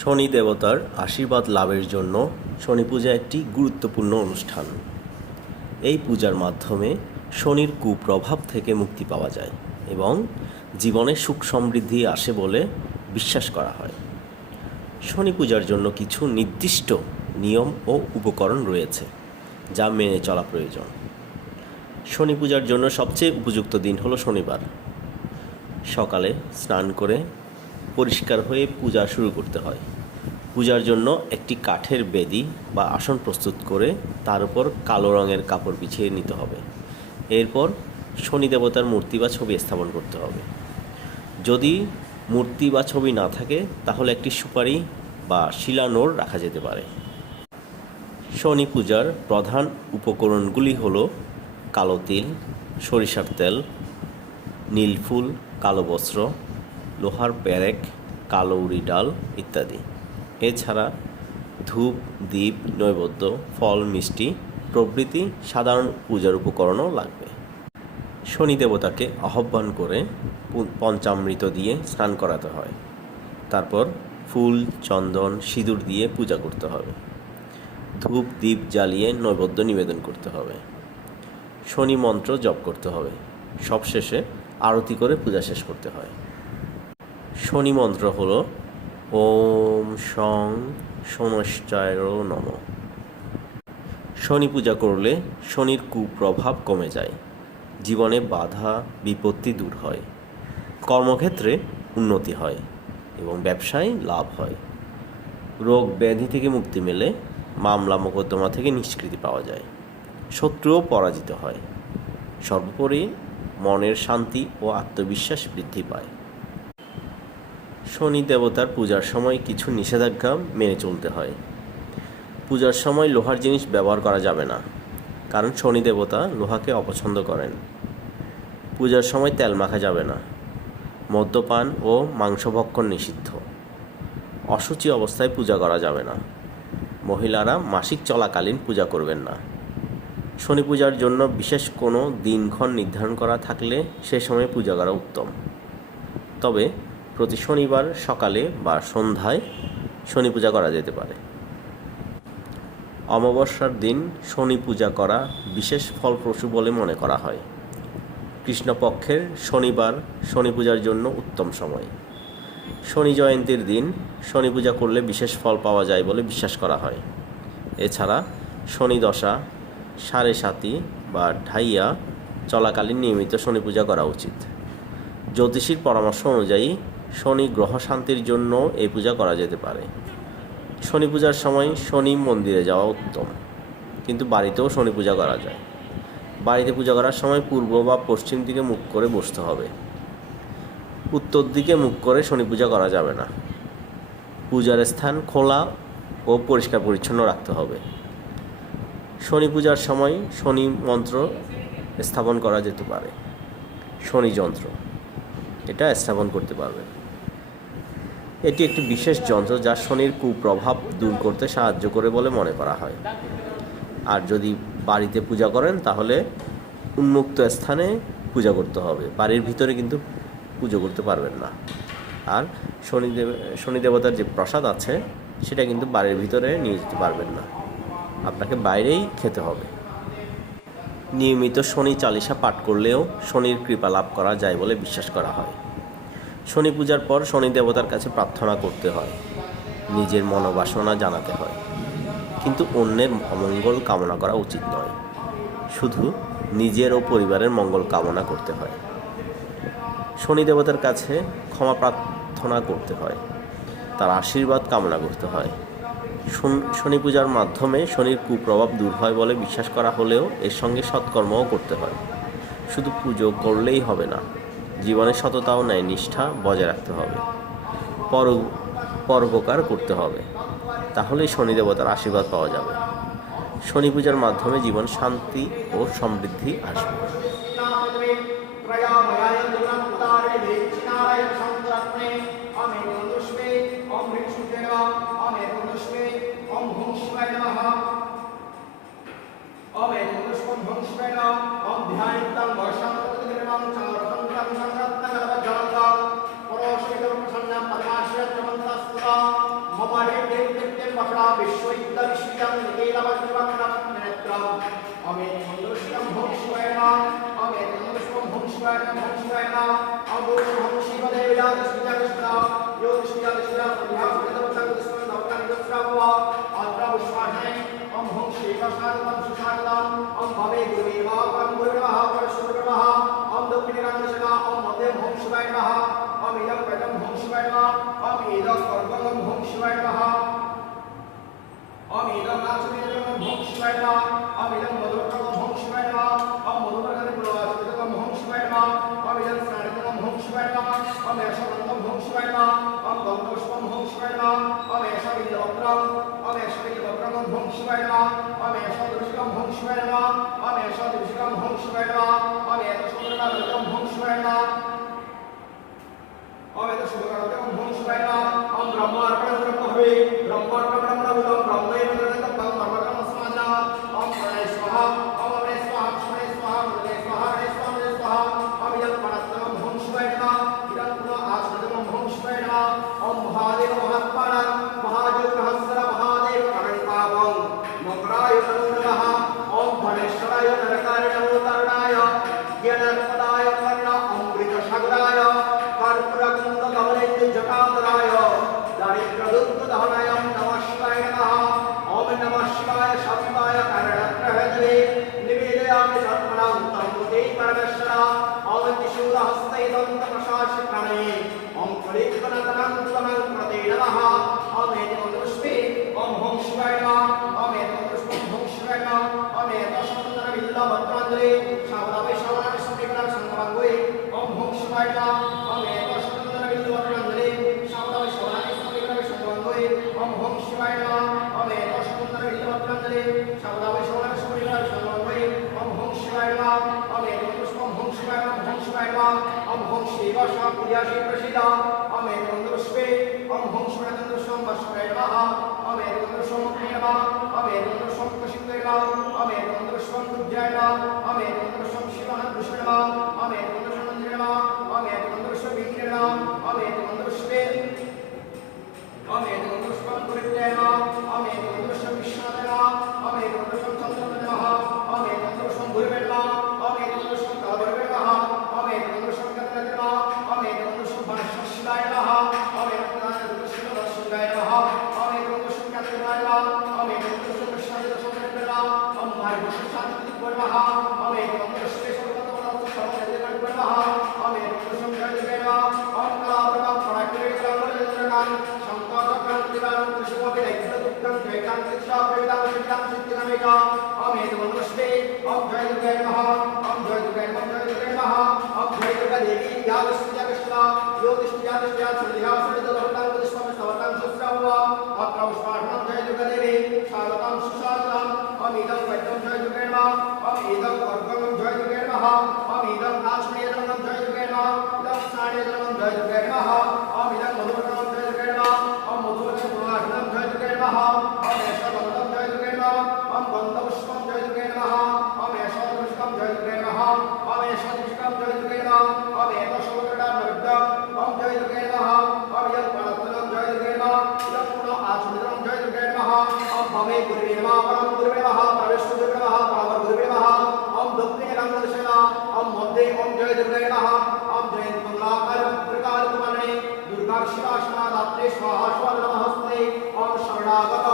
শনি দেবতার আশীর্বাদ লাভের জন্য শনি পূজা একটি গুরুত্বপূর্ণ অনুষ্ঠান। এই পূজার মাধ্যমে শনির কুপ্রভাব থেকে মুক্তি পাওয়া যায় এবং জীবনে সুখ সমৃদ্ধি আসে বলে বিশ্বাস করা হয়। শনি পূজার জন্য কিছু নির্দিষ্ট নিয়ম ও উপকরণ রয়েছে যা মেনে চলা প্রয়োজন। শনি পূজার জন্য সবচেয়ে উপযুক্ত দিন হলো শনিবার। সকালে স্নান করে পরিষ্কার হয়ে পূজা শুরু করতে হয়। পূজার জন্য একটি কাঠের বেদি বা আসন প্রস্তুত করে তার উপর কালো রঙের কাপড় বিছিয়ে নিতে হবে। এরপর শনি দেবতার মূর্তি বা ছবি স্থাপন করতে হবে। যদি মূর্তি বা ছবি না থাকে তাহলে একটি সুপারি বা শিলানোড় রাখা যেতে পারে। শনি পূজার প্রধান উপকরণগুলি হল কালো তিল, সরিষার তেল, নীলফুল, কালো বস্ত্র, লোহার পেরেক, কালো উড়ি ডাল ইত্যাদি। এছাড়া ধূপ, দীপ, নৈবেদ্য, ফল, মিষ্টি প্রভৃতি সাধারণ পূজার উপকরণও লাগবে। শনি দেবতাকে আহ্বান করে পঞ্চামৃত দিয়ে স্নান করাতে হয়। তারপর ফুল, চন্দন, সিঁদুর দিয়ে পূজা করতে হবে। ধূপ দীপ জ্বালিয়ে নৈবেদ্য নিবেদন করতে হবে। শনি মন্ত্র জপ করতে হবে। সবশেষে আরতি করে পূজা শেষ করতে হয়। শনি মন্ত্র হল ওম শং শনশ্চায় নমঃ। শনি পূজা করলে শনির কুপ্রভাব কমে যায়, জীবনে বাধা বিপত্তি দূর হয়, কর্মক্ষেত্রে উন্নতি হয় এবং ব্যবসায় লাভ হয়। রোগ ব্যাধি থেকে মুক্তি মেলে, মামলা মোকদ্দমা থেকে নিষ্কৃতি পাওয়া যায়, শত্রুও পরাজিত হয়। সর্বোপরি মনের শান্তি ও আত্মবিশ্বাস বৃদ্ধি পায়। শনি দেবতার পূজার সময় কিছু নিষেধাজ্ঞা মেনে চলতে হয়। পূজার সময় লোহার জিনিস ব্যবহার করা যাবে না, কারণ শনি দেবতা লোহাকে অপছন্দ করেন। পূজার সময় তেল মাখা যাবে না। মদ্যপান ও মাংসভক্ষণ নিষিদ্ধ। অশুচি অবস্থায় পূজা করা যাবে না। মহিলারা মাসিক চলাকালীন পূজা করবেন না। শনি পূজার জন্য বিশেষ কোনো দিনক্ষণ নির্ধারণ করা থাকলে সে সময় পূজা করা উত্তম। তবে প্রতি শনিবার সকালে বা সন্ধ্যায় শনি পূজা করা যেতে পারে। অমাবস্যার দিন শনি পূজা করা বিশেষ ফলপ্রসূ বলে মনে করা হয়। কৃষ্ণপক্ষের শনিবার শনি পূজার জন্য উত্তম সময়। শনি জয়ন্তীর দিন শনি পূজা করলে বিশেষ ফল পাওয়া যায় বলে বিশ্বাস করা হয়। এছাড়া শনি দশা, সাড়ে সাতি বা ঢাইয়া চলাকালীন নিয়মিত শনি পূজা করা উচিত। জ্যোতিষীর পরামর্শ অনুযায়ী শনি গ্রহ শান্তির জন্য এই পূজা করা যেতে পারে। শনি পূজার সময় শনি মন্দিরে যাওয়া উত্তম, কিন্তু বাড়িতেও শনি পূজা করা যায়। বাড়িতে পূজা করার সময় পূর্ব বা পশ্চিম দিকে মুখ করে বসতে হবে। উত্তর দিকে মুখ করে শনি পূজা করা যাবে না। পূজার স্থান খোলা ও পরিষ্কার পরিচ্ছন্ন রাখতে হবে। শনি পূজার সময় শনি মন্ত্র স্থাপন করা যেতে পারে। শনি যন্ত্র এটা স্থাপন করতে পারবে। এটি একটি বিশেষ যন্ত্র যা শনির কুপ্রভাব দূর করতে সাহায্য করে বলে মনে করা হয়। আর যদি বাড়িতে পূজা করেন তাহলে উন্মুক্ত স্থানে পূজা করতে হবে, বাড়ির ভিতরে কিন্তু পুজো করতে পারবেন না। আর শনি দেবতার যে প্রসাদ আছে সেটা কিন্তু বাড়ির ভিতরে নিয়ে যেতে পারবেন না, আপনাকে বাইরেই খেতে হবে। নিয়মিত শনি চালিসা পাঠ করলেও শনির কৃপা লাভ করা যায় বলে বিশ্বাস করা হয়। শনি পূজার পর শনি দেবতার কাছে প্রার্থনা করতে হয়, নিজের মনোবাসনা জানাতে হয়, কিন্তু অন্যের অমঙ্গল কামনা করা উচিত নয়। শুধু নিজের ও পরিবারের মঙ্গল কামনা করতে হয়। শনি দেবতার কাছে ক্ষমা প্রার্থনা করতে হয়, তার আশীর্বাদ কামনা করতে হয়। শনি পূজার মাধ্যমে শনির কুপ্রভাব দূর হয় বলে বিশ্বাস করা হলেও এর সঙ্গে সৎকর্মও করতে হয়। শুধু পুজো করলেই হবে না, জীবনে সততা ও ন্যায় নিষ্ঠা বজায় রাখতে হবে। পরোপকার করতে হবে, তাহলেই শনি দেবতার আশীর্বাদ পাওয়া যাবে। শনি পূজার মাধ্যমে জীবন শান্তি ও সমৃদ্ধি আসবে। সহস্রা বিশ্বইদ্যা বিশ্বইদ্যাম নিকেলাবাজবাক্ষরাম নেত্রম অমে মন্দস্যম ভং শিবায় নমঃ অমে মন্দস্যম ভং শিবায় নমঃ ভং শিবায় নমঃ অমে ভং শিবদেবয়া দশমিতা কৃষ্ণা यो दशमिতা দশমিতা সন্ধ্যাসমিতবতাং দশমিতা নবতাং দশরাববা আত্রা উষ্মাহে ওম ভং শিবসারদম সুসারদম ওম ভবে গুরুবে নমঃ পরম গুরুবে নমঃ পরমেশ্বরে নমঃ ওম দক্ষিণে কান্দশনা ওম মধ্যে ভং শিবায় নমঃ ওম ইদং পেটং ভং শিবায় নমঃ ওম ইদং কর্কটং ভং শিবায় নমঃ ওম ইদং নাচমিদং ভং শিবায় নমঃ ওম ইদং মধুরকং ভং শিবায় নমঃ ওম মধুরকং পুরবাচিতং ভং শিবায় নমঃ ওম ইদং স্নানিতং ভং শিবায় নমঃ ওম এষবন্ধং ভং শিবায় নমঃ ওম গন্ধপুষ্পং ভং শিবায় নমঃ ওম এষবিল্লবক্রং ভং শিবায় নমঃ ওম এষদৃশিকং ভং শিবায় নমঃ ওম এষদৃশিকং ভং শিবায় নমঃ ওম এতশোদরাদং ভং শিবায় নমঃ ओम एत शुभकरते भूम शिवाय नमः ओम ब्रह्मार्पण ब्रह्मवे ब्रह्मार्पण ब्रह्मणभूतं ब्रह्मणे नमः ब्रह्मकर्म समाजना ओम प्रणय स्वाहा ओम अमरे स्वाहा क्षणे स्वाहा मृदे स्वाहा रे स्वाहा मृदे स्वाहा ओम यत् परात्तमं भूम शिवाय नमः इदं पुनः आश्रितमं भूम शिवाय नमः ओम महादेव महात्मानं महाजोगहस्र महादेव करणितावं मकराय नमो नमः ओम धनेश्वराय नरकाय नमो तरुणाय ज्ञानप्रदाय कर्ण अमृत सागराय कर्पूरगन्ध कमलेन्दु जटाधराय दारिद्र्यदुःख दहनाय नमः शिवाय नमः ओम नमः शिवाय शिवाय करणप्रहदे निवेदयामि सर्वणां तमुते परमेश्वर ओम त्रिशूलहस्ते दन्तप्रशासि प्रणये ओम फलितकनकनं तनं प्रते नमः ओम एतमनुष्पे ओम भं शिवाय नमः ओम एतमनुष्पं भं शिवाय नमः ओम एतशतनविल्लभद्राञ्जलि शावदावे शावदावे समेकनं संगमङ्गोये ओम भं शिवाय नमः ओम एतशतनविल्लभद्राञ्जलि शावदावे शावदावे समेकनं संगमङ्गोये ओम भं शिवाय नमः ओम एतशतनविल्लभद्राञ्जलि शावदावे शावदावे समेकनं संगमङ्गोये ओम भं शिवाय नमः ओम एतमनुष्पं भं शिवाय नमः भं शिवाय नमः ओम भं शिवा शाप्रियाशि प्रसीदा ओम एतमनुष्पे ओम भं शिवाय नमः वस्त्राय नमः ओम एतमनुष्पं नमः ओम एतमनुष्पं प्रसिद्धाय नमः ओम एतमनुष्पं पूज्याय नमः ओम एतमनुष्पं शिवाय नमः ओम एतमनुष्पं मन्दिरे नमः ओम एतमनुष्पं वीर्ये नमः ओम एतमनुष्पे ओम एतमनुष्पं पुरित्याय नमः ओम एतमनुष्पं विश्वाय नमः ओम एतमनुष्पं चन्द्रमाय नमः ओम एतमनुष्पं गुरुवे नमः ओम एतमनुष्पं कलवरवे नमः ओम एतमनुष्पं कतवे नमः ओम एतमनुष्पं वनशशिलाय नमः ओम एतमनुष्पं दर्शनाय नमः ओम एतमनुष्पं कतवे नमः ओम एतमनुष्पं विश्वाय नमः ओम मार्गशीर्षादिति नमः ओम एतमनुष्पं सर्वतमः नमः ओम एतमनुष्पं जयदेव ओम कलावरं प्रणयते कलावरं शंकरक्रंतिकां कृष्णोपि दैत्यदुक्तं जयकां शिक्षा प्रविदां शिक्षां सिद्धिनमेका ओम एतमनुष्पे ओम जय दुर्गे नमः ओम जय दुर्गे नमः जय दुर्गे नमः ओम जय दुर्गा देवी या विष्णु कृष्णा यो विष्णु या संध्या सरितवतां पुष्पं स्तवतां सुस्रावा अक्रौष्पाणं जय दुर्गा देवी शारदां सुशारदां ओम इदं वैद्यं जय दुर्गे नमः ओम इदं कर्कं जय दुर्गे नमः ओम इदं नाचमेयं जय दुर्गे नमः इदं स्नानेयं जय दुर्गे नमः ओम इदं मधुरकं जय दुर्गे नमः ओम मधुरकं पुराणं जय दुर्गे नमः ओम ऐशगन्धं जय दुर्गे नमः ओम गन्धपुष्पं जय दुर्गे नमः ओम ऐशदृष्टं जय दुर्गे नमः ओम ऐशदृष्टं जय दुर्गे नमः ओम एतशोदरं नविद्यं ओम जय दुर्गे नमः ओम यं परात्तनं जय दुर्गे नमः इदं पुनः आचुरितं जय दुर्गे नमः ओम भवे गुरुवे नमः परम गुरुवे नमः परमेश्वर नमः परम गुरुवे नमः ओम दक्षिणे गंगदशना ओम मध्ये ओम जय दुर्गे नमः ओम जय मंगलाकार भद्रकाल कुमारणे दुर्गा शिवा शिवा दात्रे स्वाहा स्वाहा नमस्ते ओम शरणागत